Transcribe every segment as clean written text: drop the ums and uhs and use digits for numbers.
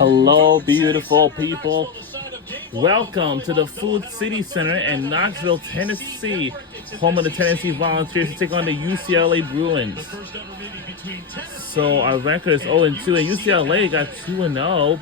Hello, beautiful people. Welcome to the Food City Center in Knoxville, Tennessee, home of the Tennessee Volunteers to take on the UCLA Bruins. So our record is 0-2, and UCLA got 2-0.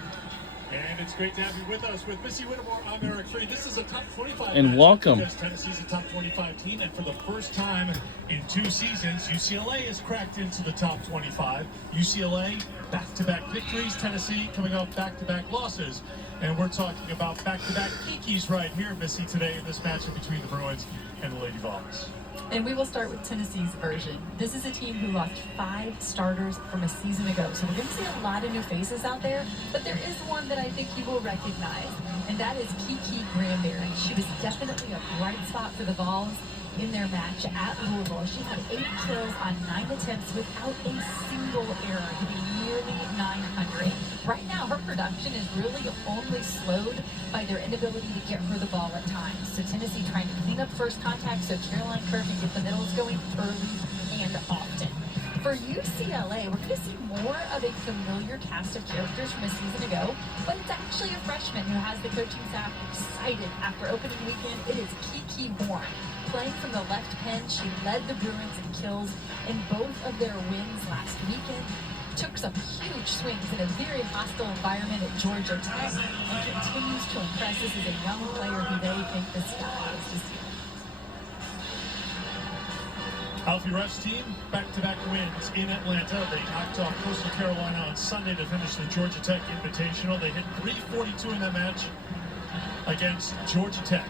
And it's great to have you with us. With Missy Whittemore, I'm Eric Free. This is a top 25 and welcome. Tennessee's a top 25 team, and for the first time in 2 seasons, UCLA has cracked into the top 25. UCLA, back-to-back victories. Tennessee coming off back-to-back losses. And we're talking about back-to-back Kikis right here, Missy, today in this matchup between the Bruins and the Lady Vols. And we will start with Tennessee's version. This is a team who lost 5 starters from a season ago. So we're going to see a lot of new faces out there, but there is one that I think you will recognize, and that is Kiki Granberry. She was definitely a bright spot for the Vols in their match at Louisville. She had 8 kills on 9 attempts without a single error, hitting nearly 900. Right now, her production is really only slowed by their inability to get her the ball at times. So Tennessee trying to clean up first contact so Caroline Kerr can get the middles going early and often. For UCLA, we're going to see more of a familiar cast of characters from a season ago, but it's actually a freshman who has the coaching staff excited after opening weekend. It is Kiki Horn. Playing from the left pen, she led the Bruins in kills in both of their wins last weekend. Took some huge swings in a very hostile environment at Georgia Tech and continues to impress. This is a young player who they think the sky is the ceiling. Alfie Ruff's team, back-to-back wins in Atlanta. They knocked off Coastal Carolina on Sunday to finish the Georgia Tech Invitational. They hit .342 in that match against Georgia Tech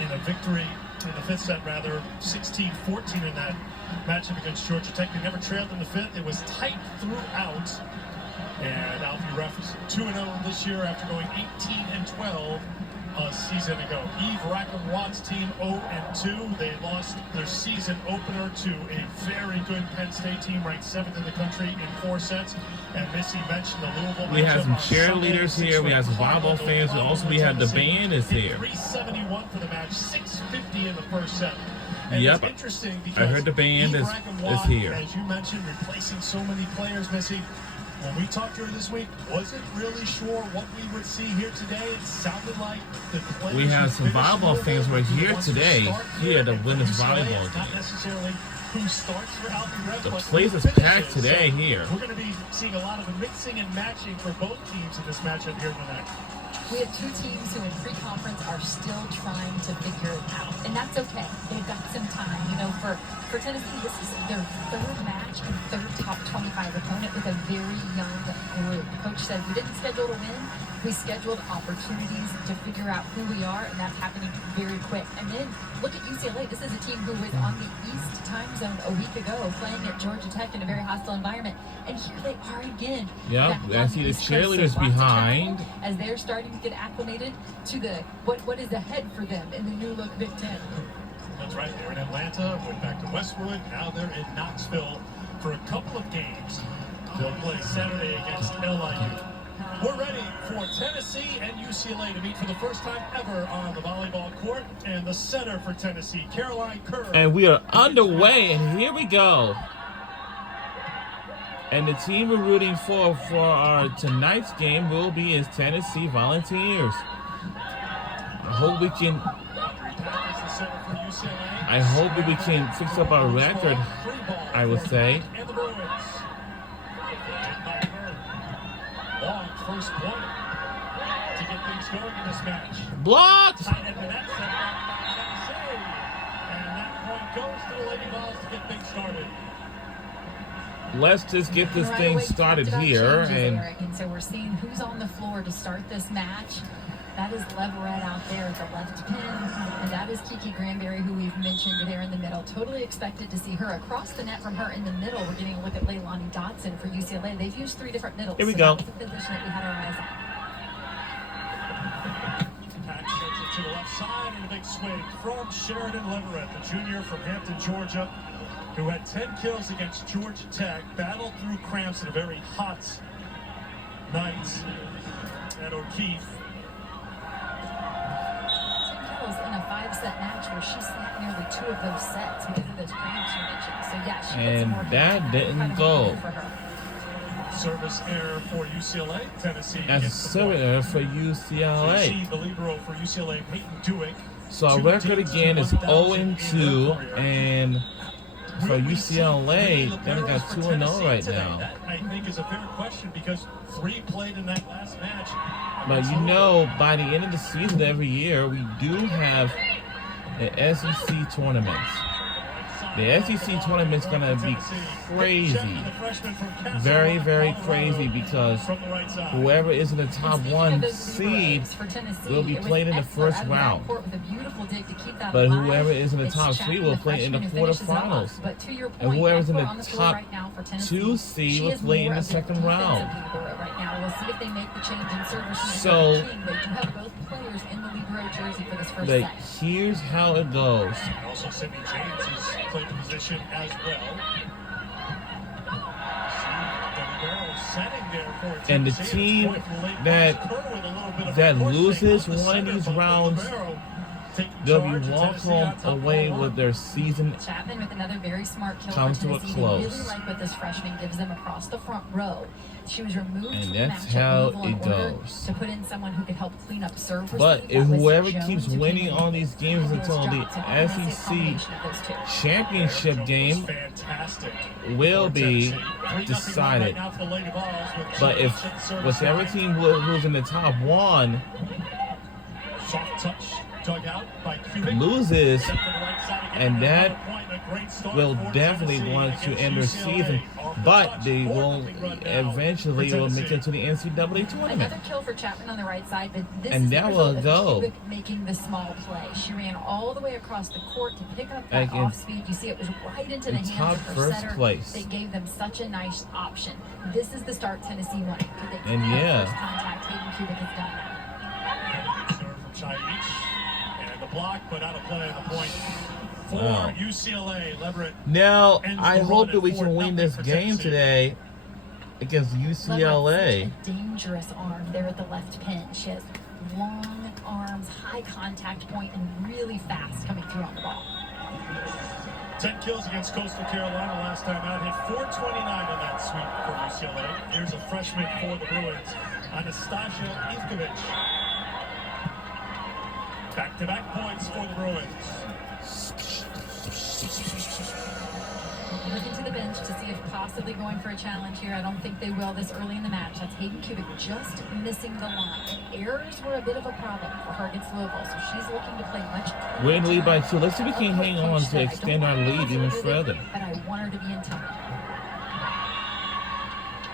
in a victory in the 5th set, 16-14 in that matchup against Georgia Tech. They never trailed in the 5th. It was tight throughout. And Alfie Ruff is 2-0 this year after going 18-12 a season ago. Eve Rackham-Watt's team 0-2. They lost their season opener to a very good Penn State team, ranked 7th in the country in 4 sets. And Missy mentioned the Louisville. We have some cheerleaders here. We have some volleyball fans. Also, we have the band is here. 371 for the match, 650 in the first set. And yep, it's interesting because I heard the band is here. As you mentioned, replacing so many players, Missy. When we talked to her this week, wasn't really sure what we would see here today. It sounded like the players. We have some volleyball fans right here today. Here, the women's volleyball not team. necessarily who starts for Alfie Ruff, The but place who is packed finishes. today So here. We're going to be seeing a lot of mixing and matching for both teams in this matchup here tonight. We have 2 teams who in pre-conference are still trying to figure it out, and that's okay. They've got some time. You know, for Tennessee, this is their 3rd match and 3rd top 25 opponent with a very young group. Coach said, we didn't schedule to win. We scheduled opportunities to figure out who we are, and that's happening very quick. And then look at UCLA. This is a team who was on the East time zone a week ago, playing at Georgia Tech in a very hostile environment. And here they are again. Yep, I see the cheerleaders behind. As they're starting to get acclimated to the what is ahead for them in the new look Big Ten. That's right. They're in Atlanta, went back to Westwood. Now they're in Knoxville for a couple of games. They'll play Saturday against LIU. We're ready for Tennessee and UCLA to meet for the first time ever on the volleyball court. And the center for Tennessee, Caroline Kerr. And we are underway, and here we go. And the team we're rooting for our tonight's game will be is Tennessee Volunteers. I hope we can fix up our record, I would say. Long first point to get things going in this match. Blocked! And that point goes to the Lady Vols to get things started. Let's just get this thing started here. And so we're seeing who's on the floor to start this match. That is Leverett out there at the left pin, and that is Kiki Granberry, who we've mentioned there in the middle. Totally expected to see her across the net from her in the middle. We're getting a look at Leilani Dotson for UCLA. They've used 3 different middles. Here we go. That was the position that we had our eyes on. Pat sends it to the left side, and a big swing from Sheridan Leverett, the junior from Hampton, Georgia, who had 10 kills against Georgia Tech, battled through cramps in a very hot night at O'Keefe. In a 5-set match where she sat nearly 2 of those sets because of those cramps you mentioned. So yeah, she and that didn't go. Service error for UCLA. Tennessee That's a gets the service point. error for So you UCLA. see the libero for UCLA, Peyton Dewick. So our record again is 0-2, and for UCLA, they got 2-0 right now. That, I think, is a fair question because 3 played in that last match. But you know, by the end of the season every year, we do have the SEC tournaments. The SEC tournament's going to be crazy. Very, very crazy because whoever is in the top 1 seed will be played in the first round. But whoever is in the top 3 will play in the quarterfinals. And whoever is in the top 2 seed will play in the second round. So, like, here's how it goes. Also, Sidney James is played position as well. And the team that loses one of these rounds, they'll be walked home away with their season Chapman with another very smart kill comes for to a Tennessee. close. They really like what this freshman gives them across the front row. She was removed And from that's the matchup how level in it order goes. to put in someone who could help clean up serve But receive. if That was whoever Jones keeps who winning came in. all these games until the SEC championship game will be decided. But if whichever team who's in the top 1 soft touch dug out by Cubic loses, and that that will definitely want to end their season, but they will eventually will make it to the NCAA tournament. Another kill for Chapman on the right side, but this And is that the will result go. of Cubic making the small play. She ran all the way across the court to pick up that Like in- off speed. You see it was right into the in hands top of her first setter. place. They gave them such a nice option. This is the start Tennessee wanted. Could they And get that yeah. first contact? Hayden Cubic has done that. serve from Chaich. And the block, but out of play at the point for Wow. UCLA. Leverett Now, ends I the hope run that we at can win 4-0 this for game Tennessee. today against UCLA. Leverett, such a dangerous arm there at the left pin. She has long arms, high contact point, and really fast coming through on the ball. 10 kills against Coastal Carolina last time out. Hit 429 on that sweep for UCLA. Here's a freshman for the Bruins, Anastasia Ivkovic. Back-to-back points for the Bruins. Looking to the bench to see if possibly going for a challenge here. I don't think they will this early in the match. That's Hayden Cubic just missing the line. Errors were a bit of a problem for her against Louisville, so she's looking to play much. We're in the lead by 2. Let's see if we can hang on to extend our lead even further. But I want her to be in time.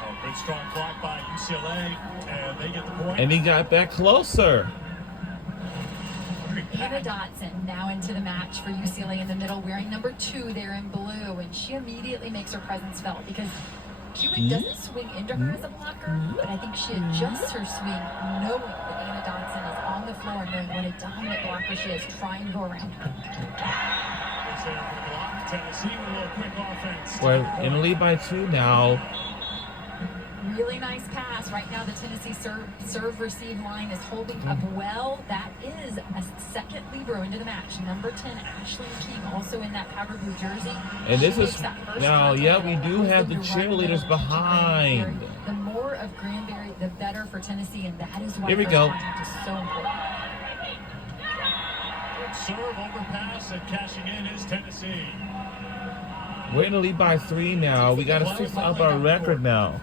Oh, good strong block by UCLA, and they get the point. And he got back closer. Anna Dotson now into the match for UCLA in the middle, wearing number 2 there in blue, and she immediately makes her presence felt because Cubic doesn't swing into her as a blocker, but I think she adjusts her swing knowing that Anna Dotson is on the floor, knowing what a dominant blocker she is, trying to go around her. It's there for the block. Tennessee with a little quick offense. We're in the lead by 2 now. Really nice pass. Right now the Tennessee serve-receive line is holding up well. That is a second libero into the match. Number 10, Ashley King, also in that powder blue jersey. And this She is makes that first now, contact yeah, that we do allows have the them to run cheerleaders middle behind. The more of Granberry, the better for Tennessee, and that is why Here we first go. contact is so important. Good serve, overpass, and cashing in is Tennessee. We're in the lead by 3 now. We got to fix up our record now.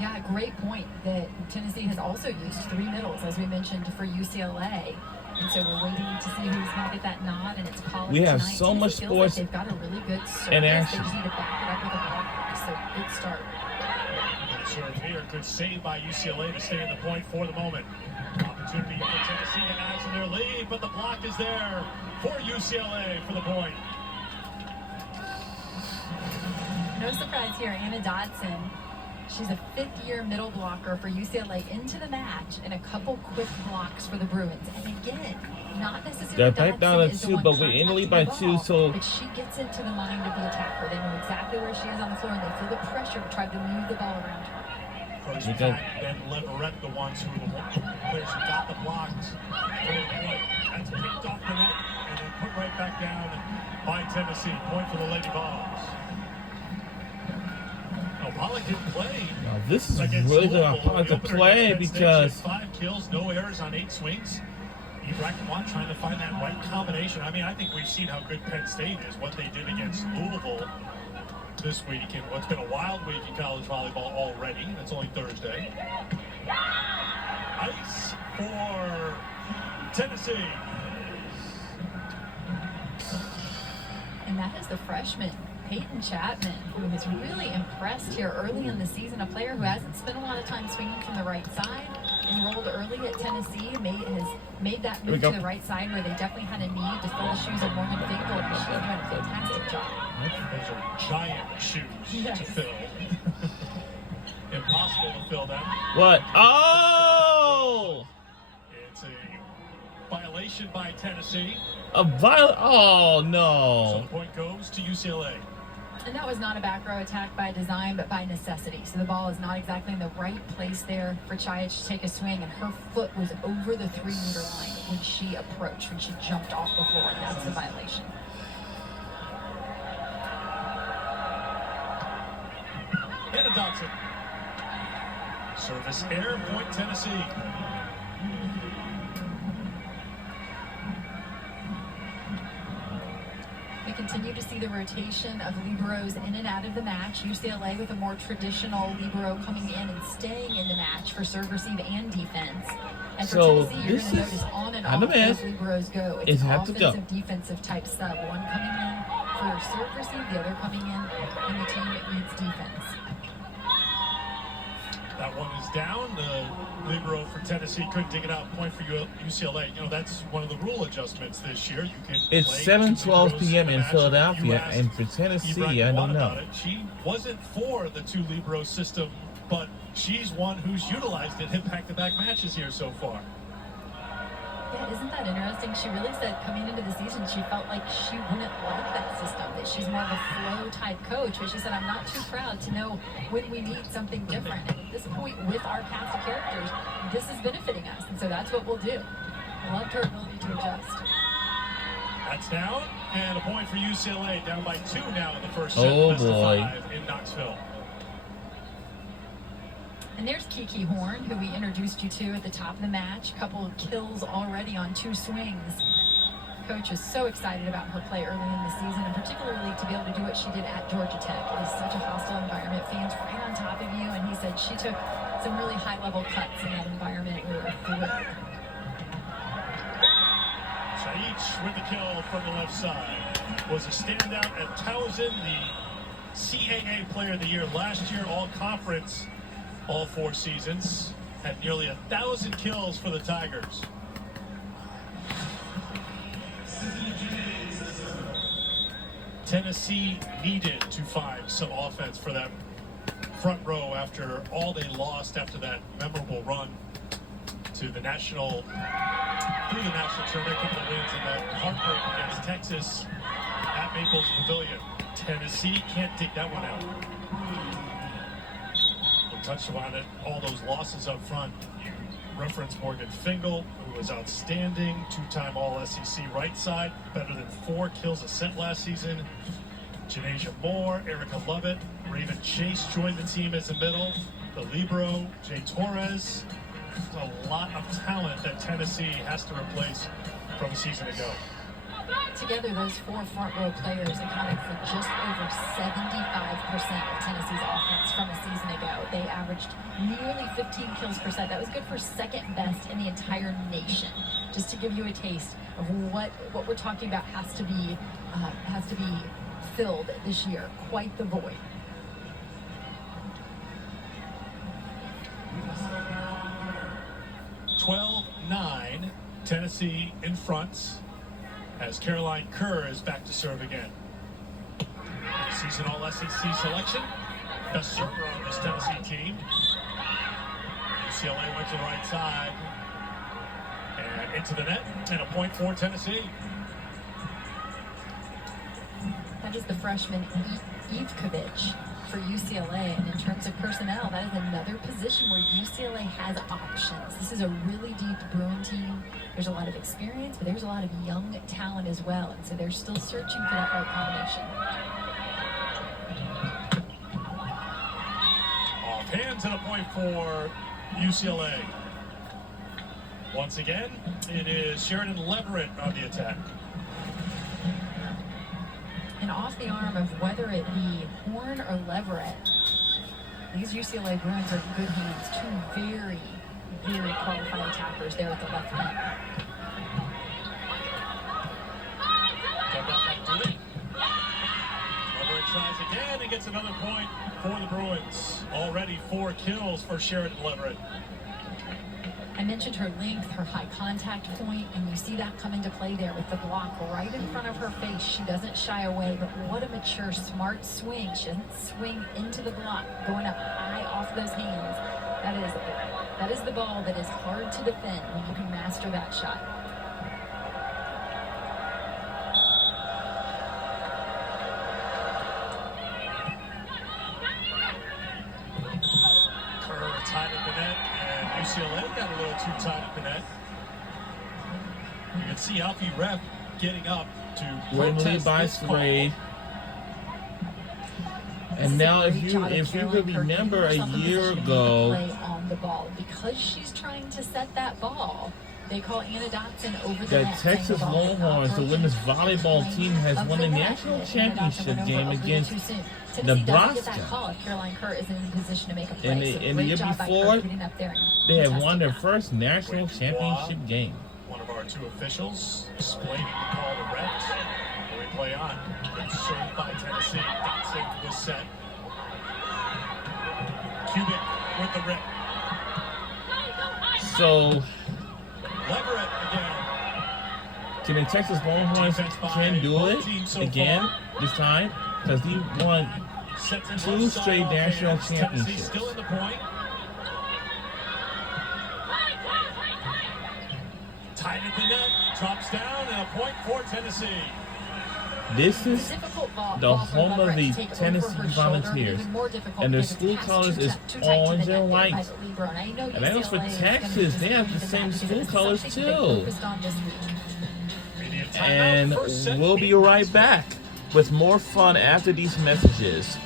Yeah, great point that Tennessee has also used 3 middles, as we mentioned, for UCLA. And so we're waiting to see who's going to get that nod, and it's Pollock We have tonight. so Tennessee much feels sports like they've got a really good service. in They action. just need to back it up with a block. So good start. Good serve here. Good save by UCLA to stay in the point for the moment. Opportunity for Tennessee to add to their lead, but the block is there for UCLA for the point. No surprise here, Anna Dotson. She's a 5th-year middle blocker for UCLA into the match and a couple quick blocks for the Bruins. And again, not necessarily They're back down Dotson at is the 2, one but we're in the lead by contacting the 2, so- ball, but she gets into the mind of the attacker. They know exactly where she is on the floor, and they feel the pressure to try to move the ball around her. First We go. Pat, then Leverett, the ones who were the players who got the blocks for the point. That's picked off the net and then put right back down by Tennessee. Point for the Lady Vols. Oh, Pollock didn't play. Now, this is against really good Louisville. on to The opener play against Penn because State, 5 kills, no errors on 8 swings. Ibrahim trying to find that right combination. I mean, I think we've seen how good Penn State is, what they did against Louisville this week, and what's been a wild week in college volleyball already. It's only Thursday. Ice for Tennessee. And that is the freshman, Peyton Chapman, who has really impressed here early in the season. A player who hasn't spent a lot of time swinging from the right side. Enrolled early at Tennessee, has made that move to the right side where they definitely had a need to fill the shoes of Morgan Finkel, and she's doing a fantastic job. Those are giant shoes to fill. Impossible to fill them. what? Oh! It's a violation by Tennessee. A violent. Oh no! So the point goes to UCLA. And that was not a back row attack by design, but by necessity. So the ball is not exactly in the right place there for Chayich to take a swing, and her foot was over the 3-meter line when she approached, when she jumped off the floor, and that's the violation. Anna Dodson. Service error, point Tennessee. We continue to see the rotation of liberos in and out of the match. UCLA with a more traditional libero coming in and staying in the match for serve, receive, and defense. And for Tennessee, you're going to notice on and off those liberos go. It's an offensive, defensive type sub. One coming in for serve, receive, the other coming in, and the team that needs defense. That one is down. The libero for Tennessee couldn't dig it out. Point for UCLA. You know, that's one of the rule adjustments this year. You can It's 7:12 p.m. in Philadelphia, and for Tennessee, I don't know. She wasn't for the 2 libero system, but she's one who's utilized it in back-to-back matches here so far. Yeah, isn't that interesting? She really said coming into the season she felt like she wouldn't like that system, that she's more of a flow type coach, but she said, I'm not too proud to know when we need something different. And at this point with our cast of characters, this is benefiting us, and so that's what we'll do. I loved her ability to adjust. That's down, and a point for UCLA, down by 2 now in the first set. Oh best of boy. 5 in Knoxville. And there's Kiki Horn, who we introduced you to at the top of the match. A couple of kills already on 2 swings. Coach is so excited about her play early in the season, and particularly to be able to do what she did at Georgia Tech. It is such a hostile environment, fans right on top of you, and he said she took some really high-level cuts in that environment. We were thrilled. Chayich with the kill from the left side. Was a standout at Towson, the CAA Player of the Year last year, all-conference, all 4 seasons. Had nearly 1,000 kills for the Tigers. Tennessee needed to find some offense for that front row after all they lost after that memorable run to the national, through the national tournament, a couple of wins and that heartbreak against Texas at Maples Pavilion. Tennessee can't dig that one out. We touched on it, all those losses up front. Reference Morgan Finkel, who was outstanding, 2-time All-SEC right side, better than 4 kills a set last season. Janasia Moore, Erica Lovett, Raven Chase joined the team as a middle. The libero, Jay Torres. There's a lot of talent that Tennessee has to replace from a season ago. Together, those 4 front row players accounted for just over 75% of Tennessee's offense from a season ago. They averaged nearly 15 kills per set. That was good for second best in the entire nation. Just to give you a taste of what we're talking about has to be filled this year. Quite the void. (12-9), Tennessee in front, as Caroline Kerr is back to serve again. Season All-SEC selection. Best server on this Tennessee team. UCLA went to the right side. And into the net. And a point for Tennessee. That is the freshman Ivkovic for UCLA. And in terms of personnel, that is another position where UCLA has options. This is a really deep Bruin team. There's a lot of experience, but there's a lot of young talent as well. And so they're still searching for that right combination. Bruins and a point for UCLA. Once again, it is Sheridan Leverett on the attack. And off the arm of whether it be Horn or Leverett, these UCLA Bruins are in good hands. Two very, very qualified attackers there at the left wing. Leverett tries again and gets another point for the Bruins. Already 4 kills for Sheridan Leverett. I mentioned her length, her high contact point, and you see that come into play there with the block right in front of her face. She doesn't shy away, but what a mature, smart swing. She doesn't swing into the block, going up high off those hands. That is the ball that is hard to defend when you can master that shot. Tied at the net, and UCLA got a little too tight at the net. You can see Alfie Ref getting up to protest by this call. Slade. And now, if you could remember a year ago, on the ball, because she's trying to set that ball, they call Anna Dotson over the the net, Texas saying the ball is not Longhorns, the broken. women's volleyball team, has Of won the a net. national Anna Dotson championship went over game a little against too soon. Tennessee doesn't get that Nebraska. call if Caroline Kerr isn't in position to make a play. And So in the great year job by before, Kerr getting up there and they had contesting won their that. first national championship game. One of our 2 officials explaining the call to refs. The replay on. It's served by Tennessee. Dotson was set. Cubic with the rip. So, Leverett again. can the Texas Longhorns can do it again this time? Because they won Sets in 2 left side straight national offense. Tennessee championships. still in the point. Tied at the net. Drops down and a point for Tennessee. This is Difficult ball the for home of Leverett the to take over Tennessee her shoulder, Volunteers. even more difficult And their because school it's colors too is tight to the orange net there and by white. the Libero. And I know And that was for UCLA is Texas. gonna be They have the even same that school because it's colors something they too. focused on this week. Immediate timeout. And First set, we'll be right back with more fun after these messages.